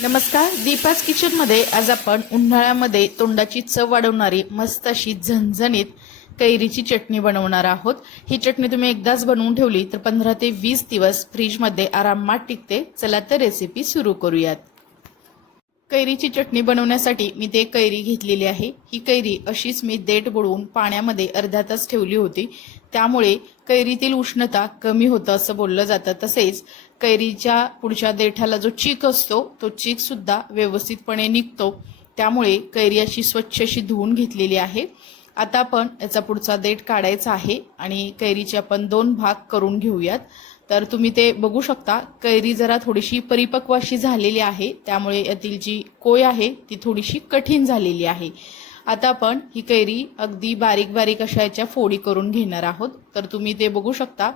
नमस्कार, दीपाच किचनमध्ये आज आपण उन्हाळ्यामध्ये तोंडाची चव वाढवणारी मस्त अशी झणझणीत कैरीची चटणी बनवणार आहोत। ही चटणी तुम्ही एकदाच बनवून ठेवली तर 15 ते 20 दिवस फ्रीजमध्ये आरामात टिकते। चला तर रेसिपी सुरू करूयात। कैरीची चटणी बनवण्यासाठी मी ते कैरी घेतलेली आहे। ही कैरी अशीच मी देठ बुडवून पाण्यामध्ये अर्धा तास ठेवली होती, त्यामुळे कैरीतील उष्णता कमी होतं असं बोललं जातं। तसेच कैरीच्या पुढच्या देठाला जो चीक असतो तो चीक सुद्धा व्यवस्थितपणे निघतो, त्यामुळे कैरी अशी स्वच्छ अशी धुवून घेतलेली आहे। आता आपण याचा पुढचा देठ काढायचा आहे आणि कैरीचे आपण 2 भाग करून घेऊयात। तर तुम्ही ते बघू शकता, कैरी जरा थोडीशी परिपक्व अशी झालेली आहे, त्यामुळे यातील जी कोय आहे ती थोडीशी कठीण झालेली आहे। आता आपण ही कैरी अगदी बारीक बारीक अशा याच्या फोडी करून घेणार आहोत। तर तुम्ही ते बघू शकता,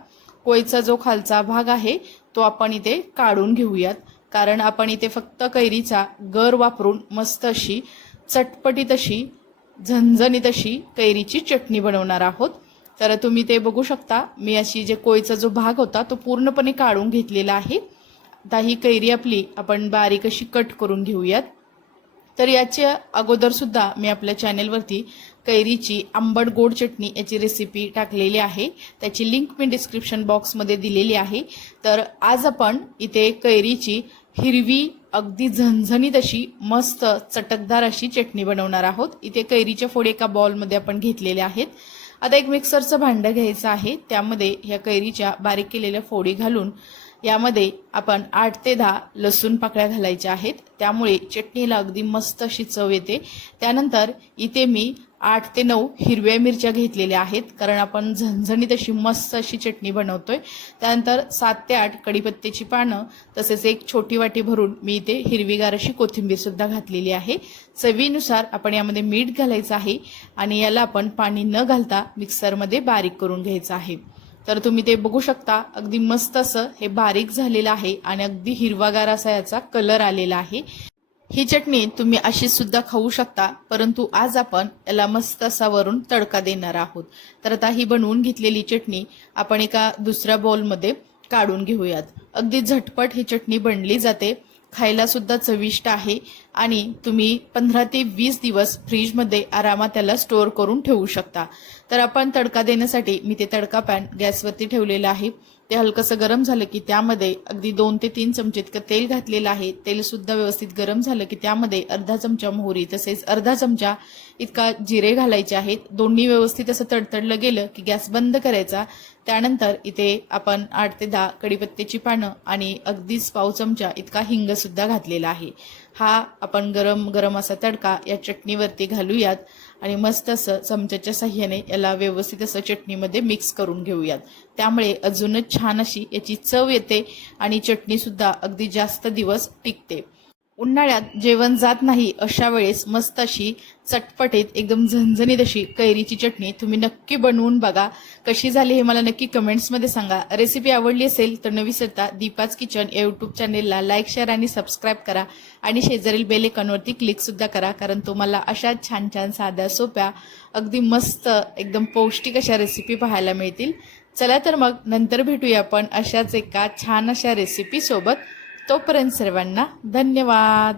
कोयचा जो खालचा भाग आहे तो आपण इथे काढून घेऊयात, कारण आपण इथे फक्त कैरीचा गर वापरून मस्त अशी चटपटीत अशी झणझणीत अशी कैरीची चटणी बनवणार आहोत। तर तुम्ही ते बघू शकता, मी अशी जे कोयचा जो भाग होता तो पूर्णपणे काढून घेतलेला आहे। आता ही कैरी आपली आपण बारीक अशी कट करून घेऊयात। तर याच्या अगोदर सुद्धा मी आपल्या चॅनेलवरती कैरीची आंबट गोड चटणी याची रेसिपी टाकलेली आहे, त्याची लिंक मी डिस्क्रिप्शन बॉक्समध्ये दिलेली आहे। तर आज आपण इथे कैरीची हिरवी अगदी झणझणीत अशी मस्त चटकदार अशी चटणी बनवणार आहोत। इथे कैरीच्या फोडी एका बाउलमध्ये आपण घेतलेल्या आहेत। आता एक मिक्सरचं भांडं घ्यायचं आहे, त्यामध्ये ह्या कैरीच्या बारीक केलेल्या फोडी घालून यामध्ये आपण 8 ते 10 लसूण पाकळ्या घालायच्या आहेत, त्यामुळे चटणीला अगदी मस्त अशी चव येते। त्यानंतर इथे मी 8 ते 9 हिरव्या मिरच्या घेतलेल्या आहेत, कारण आपण झणझणीत अशी मस्त अशी चटणी बनवतोय। त्यानंतर 7 ते 8 कढीपत्त्याची पानं, तसेच एक छोटी वाटी भरून मी इथे हिरवीगार अशी कोथिंबीर सुद्धा घातलेली आहे। चवीनुसार आपण यामध्ये मीठ घालायचं आहे आणि याला आपण पाणी न घालता मिक्सरमध्ये बारीक करून घ्यायचं आहे। तर तुम्ही ते बघू शकता, अगदी मस्त असं हे बारीक झालेलं आहे आणि अगदी हिरवागार असा याचा कलर आलेला आहे। ही चटणी तुम्ही अशी सुद्धा खाऊ शकता, परंतु आज आपण याला मस्त असा वरून तडका देणार आहोत। तर आता ही बनवून घेतलेली चटणी आपण एका दुसऱ्या बाउलमध्ये काढून घेऊयात। अगदी झटपट ही चटणी बनली जाते, खायला सुद्धा चविष्ट आहे आणि तुम्ही 15 ते 20 दिवस फ्रीजमध्ये आरामात त्याला स्टोअर करून ठेवू शकता। तर आपण तडका देण्यासाठी मी ते तडका पॅन गॅसवरती ठेवलेलं आहे। ते हलकसं गरम झालं की त्यामध्ये अगदी 2 ते 3 चमचे इतकं तेल घातलेलं आहे। तेल सुद्धा व्यवस्थित गरम झालं की त्यामध्ये अर्धा चमचा मोहरी तसेच अर्धा चमचा इतका जिरे घालायचे आहेत। दोन्ही व्यवस्थित असं तडतडलं गेलं की गॅस बंद करायचा। त्यानंतर इथे आपण 8 ते 10 कढीपत्त्याची पानं आणि अगदीच पाव चमचा इतका हिंग सुद्धा घातलेला आहे। हा आपण गरम गरम असा तडका या चटणीवरती घालूयात आणि मस्त असं चमच्याच्या साह्याने याला व्यवस्थित असं चटणीमध्ये मिक्स करून घेऊयात, त्यामुळे अजूनच छान अशी याची चव येते आणि चटणी सुद्धा अगदी जास्त दिवस टिकते। उन्हाळ्यात जेवण जात नाही अशा वेळेस मस्त अशी चटपटीत एकदम झणझणीत अशी कैरीची चटणी तुम्ही नक्की बनवून बघा। कशी झाली हे मला नक्की कमेंट्समध्ये सांगा। रेसिपी आवडली असेल तर न विसरता दीपाच किचन या यूट्यूब चॅनेलला लाईक, शेअर आणि सबस्क्राईब करा आणि शेजारील बेल आयकॉनवरती क्लिक सुद्धा करा, कारण तुम्हाला अशा छान छान साध्या सोप्या अगदी मस्त एकदम पौष्टिक अशा रेसिपी पाहायला मिळतील। चला तर मग नंतर भेटूया आपण अशाच एका छान अशा रेसिपी सोबत। तोपर्यंत सर्वांना धन्यवाद।